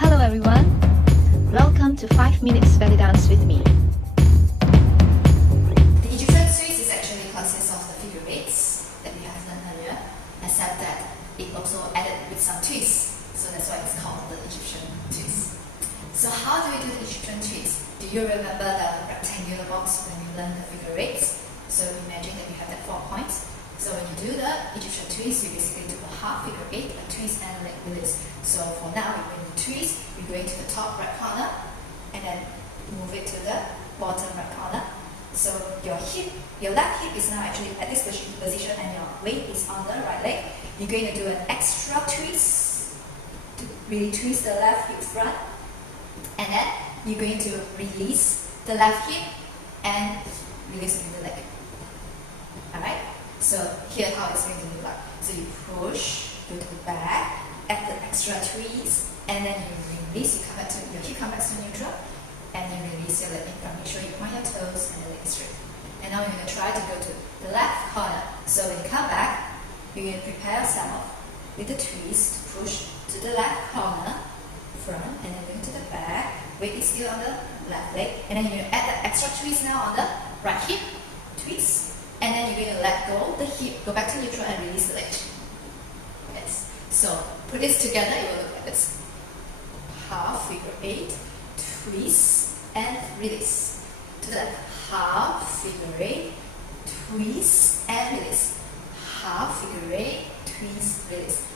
Hello everyone, welcome to 5 Minutes Bellydance with me. The Egyptian twist is actually consists of the figure eights that we have done earlier, except that it also added with some twists, so that's why it's called the Egyptian twist. So how do we do the Egyptian twist? Do you remember the rectangular box when you learned the figure eights? So imagine that you have that 4 points. So when you do the Egyptian twist, you basically do a half figure eight, a twist and a leg release. So for now, when you twist, you're going to the top right corner and then move it to the bottom right corner. So your left hip is now actually at this position and your weight is on the right leg. You're going to do an extra twist to really twist the left hip front, and then you're going to release the left hip and release the leg. Alright? So here's how it's going to look like. So you push, go to the back, add the extra twist, and then you release, you come back to your hip comes back to neutral, and you release your leg in front. Make sure you point your toes and the leg is straight. And now you're going to try to go to the left corner. So when you come back, you're going to prepare yourself with the twist, push to the left corner, front, and then going to the back. Weight is still on the left leg, and then you're going to add the extra twist now on the right hip, twist. And then you're going to let go the hip, go back to neutral and release the leg. Yes. So put this together, it will look like this. Half figure eight, twist and release. To the left. Half figure eight, twist and release. Half figure eight, twist, release.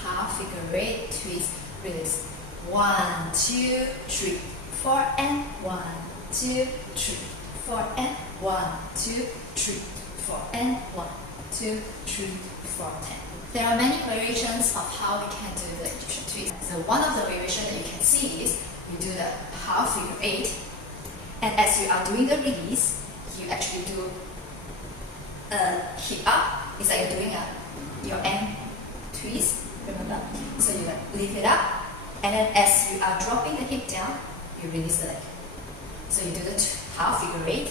Half figure eight, twist, release. 1, 2, 3, 4 and 1, 2, 3, 4 and 1, 2, 3. 4 and 1, 2, 3, 4, 10. There are many variations of how we can do the Egyptian twist. So one of the variations that you can see is you do the half figure eight, and as you are doing the release, you actually do a hip up. It's like you're doing your end twist, remember? So you lift it up, and then as you are dropping the hip down, you release the leg. So you do the half figure eight,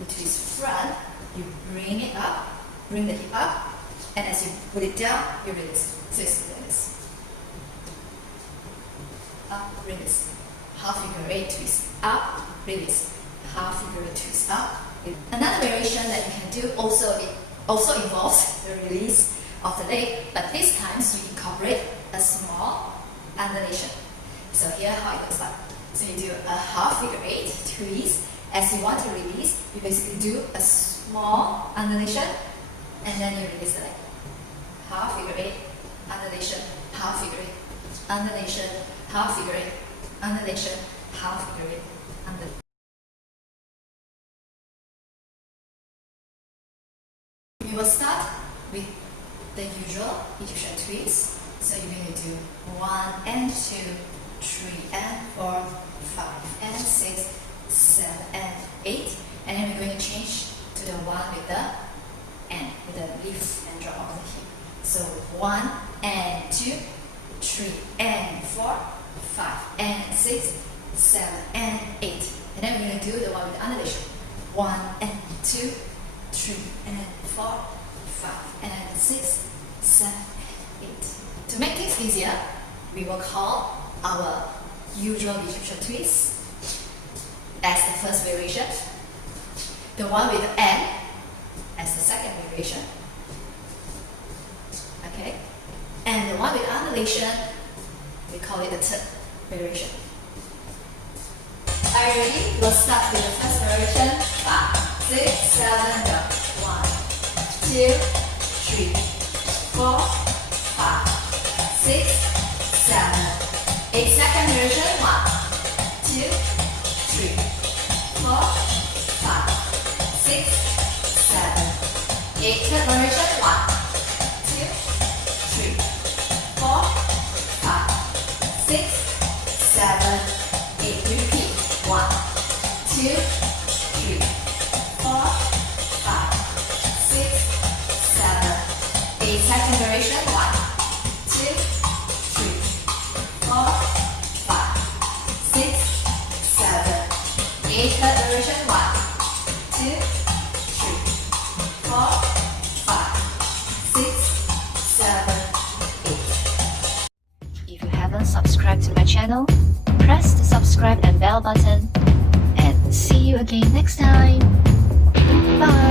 you twist front, you bring it up, bring the hip up, and as you put it down, you release. So it's like this. Up, release. Half figure eight twist. Up, release. Half figure eight twist. Up, release. Another variation that you can do also involves the release of the leg, but this time you incorporate a small undulation. So here how it looks like. So you do a half figure eight twist. As you want to release, you basically do a small undulation, and then you release the leg. Half figure eight, undulation, half figure eight, undulation, half figure eight, undulation, half figure eight, undulation. We will start with the usual Egyptian twist. So you're going to do 1 and 2, 3 and 4, 5 and 6, 7 and 8, and then we're going to change to the one with the end, with the lift and drop of the hip. So 1 and 2, 3 and 4, 5 and 6, 7 and 8, and then we're going to do the one with the undulation. 1 and 2, 3 and 4, 5 and 6, 7 and 8. To make things easier, we will call our usual Egyptian twist as the first variation, the one with the end as the second variation, okay, and the one with undulation, we call it the third variation. Are you ready? We'll start with the first variation. 5, 6, 7, go. 1, 2, 3, 4, 5, 6, 7, 8. Second variation. 1, 2, 3, 4, 5, 6, 7, 8. Third variation. 1, 2, 3, 4, 5, 6, 7, 8. Repeat. 1, 2, 3, 4, 5, 6, 7, 8. Second variation. 1, 2, 3, 4, 5, 6, 7, 8. Third variation. 1, 2, 3, 4, 5, 6, 7, 8. If you haven't subscribed to to my channel, press the subscribe and bell button, and see you again next time. Bye!